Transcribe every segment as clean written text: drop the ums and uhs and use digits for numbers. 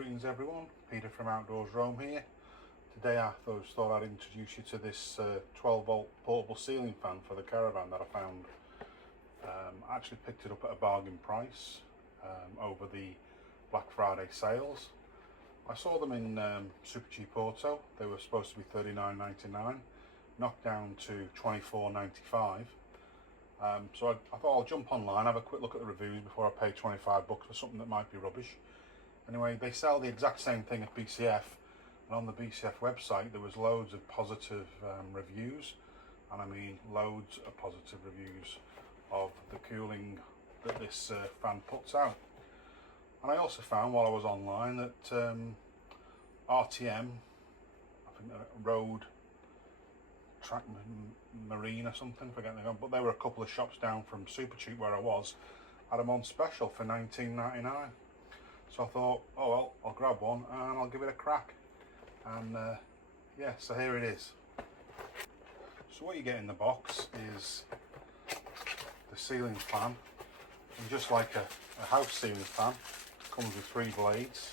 Greetings everyone, Peter from Outdoors Rome here. Today I thought I'd introduce you to this 12 volt portable ceiling fan for the Caravan that I found. I actually picked it up at a bargain price over the Black Friday sales. I saw them in super cheap auto. They were supposed to be $39.99, knocked down to $24.95. So I thought I'll jump online, have a quick look at the reviews before I pay $25 for something that might be rubbish. Anyway, they sell the exact same thing at BCF, and on the BCF website there was loads of positive reviews, and I mean loads of positive reviews of the cooling that this fan puts out. And I also found while I was online that RTM, I think Road Track Marine or something, forget the name, but they were a couple of shops down from super cheap where I was, had them on special for $19.99. So I thought, oh well, I'll grab one and I'll give it a crack. And yeah, so here it is. So what you get in the box is the ceiling fan, and just like a house ceiling fan, it comes with 3 blades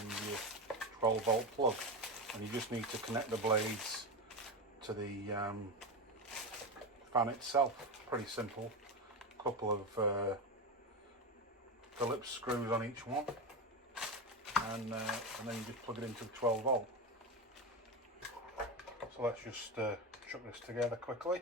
and your 12 volt plug, and you just need to connect the blades to the fan itself. Pretty simple. Couple of Phillips screws on each one, and then you just plug it into the 12 volt. So let's just chuck this together quickly.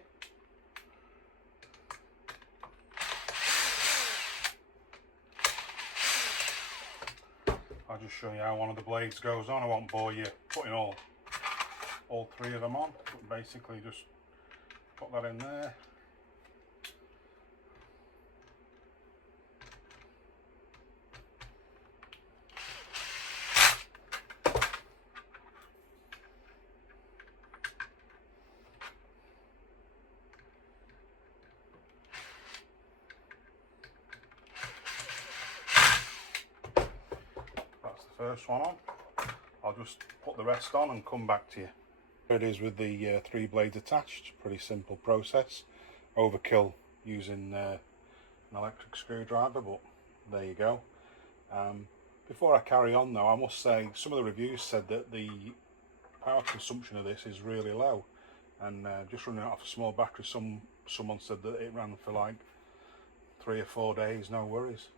I'll just show you how one of the blades goes on. I won't bore you putting all 3 of them on, but basically just put that in there. First one on. I'll just put the rest on and come back to you. Here it is with the 3 blades attached. Pretty simple process. Overkill using an electric screwdriver, but there you go. Before I carry on though, I must say some of the reviews said that the power consumption of this is really low, and just running it off a small battery, someone said that it ran for like 3 or 4 days, no worries.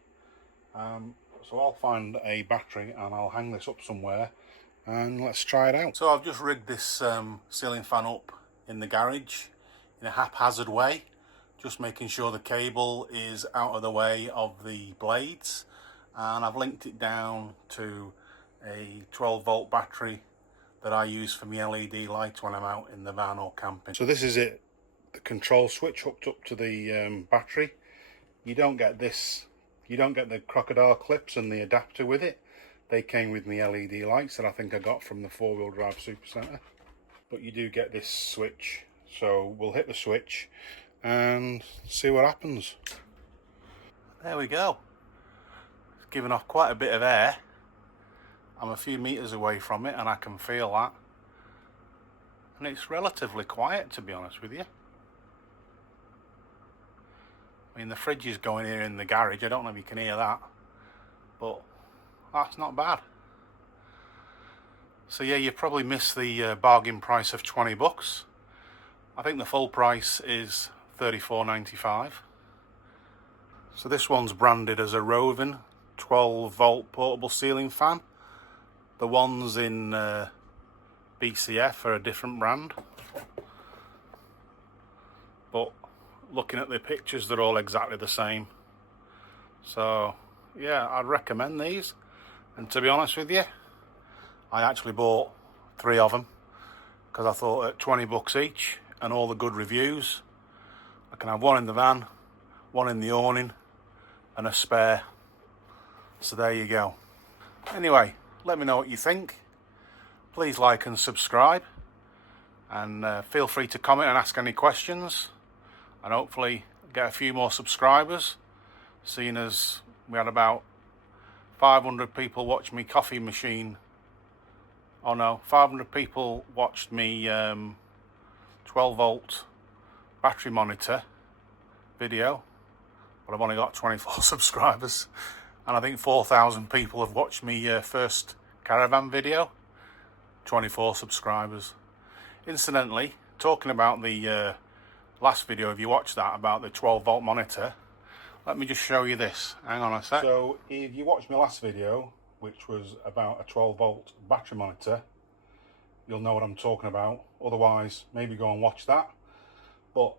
So I'll find a battery and I'll hang this up somewhere and let's try it out. So I've just rigged this ceiling fan up in the garage in a haphazard way, just making sure the cable is out of the way of the blades, and I've linked it down to a 12 volt battery that I use for my LED light when I'm out in the van or camping. So this is it, the control switch hooked up to the battery. You don't get this. You don't get the crocodile clips and the adapter with it. They came with me LED lights that I think I got from the 4-wheel drive supercenter. But you do get this switch. So we'll hit the switch and see what happens. There we go. It's giving off quite a bit of air. I'm a few meters away from it and I can feel that. And it's relatively quiet, to be honest with you. I mean, the fridge is going here in the garage. I don't know if you can hear that, but that's not bad. So yeah, you probably missed the bargain price of $20. I think the full price is $34.95. So this one's branded as a Rovin 12 volt portable ceiling fan. The ones in BCF are a different brand, but looking at the pictures, they're all exactly the same. So yeah, I'd recommend these. And to be honest with you, I actually bought 3 of them because I thought at $20 each and all the good reviews, I can have one in the van, one in the awning and a spare. So there you go. Anyway, let me know what you think. Please like and subscribe, and feel free to comment and ask any questions, and hopefully get a few more subscribers, seeing as we had about 500 people watch me coffee machine. Oh no, 500 people watched me 12 volt battery monitor video, but I've only got 24 subscribers, and I think 4,000 people have watched me first caravan video. 24 subscribers. Incidentally, talking about the last video, if you watched that, about the 12 volt monitor, let me just show you this. Hang on a sec. So if you watched my last video, which was about a 12 volt battery monitor, you'll know what I'm talking about. Otherwise, maybe go and watch that. But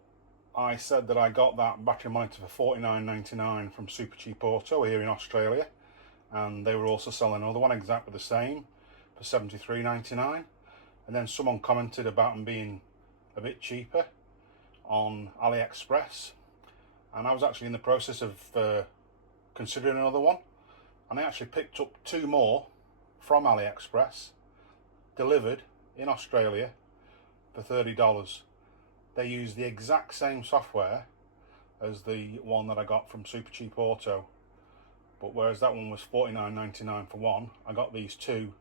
I said that I got that battery monitor for $49.99 from Super Cheap Auto here in Australia, and they were also selling another one exactly the same for $73.99. And then someone commented about them being a bit cheaper on AliExpress, and I was actually in the process of considering another one, and I actually picked up 2 more from AliExpress, delivered in Australia for $30. They use the exact same software as the one that I got from Super Cheap Auto, but whereas that one was $49.99 for one, I got these 2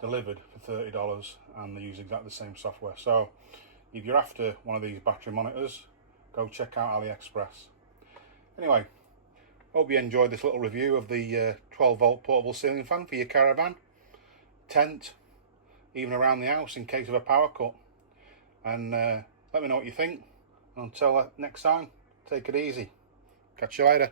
delivered for $30, and they use exactly the same software. So if you're after one of these battery monitors, go check out AliExpress. Anyway, hope you enjoyed this little review of the 12 volt portable ceiling fan for your caravan, tent, even around the house in case of a power cut. And let me know what you think. Until next time, take it easy. Catch you later.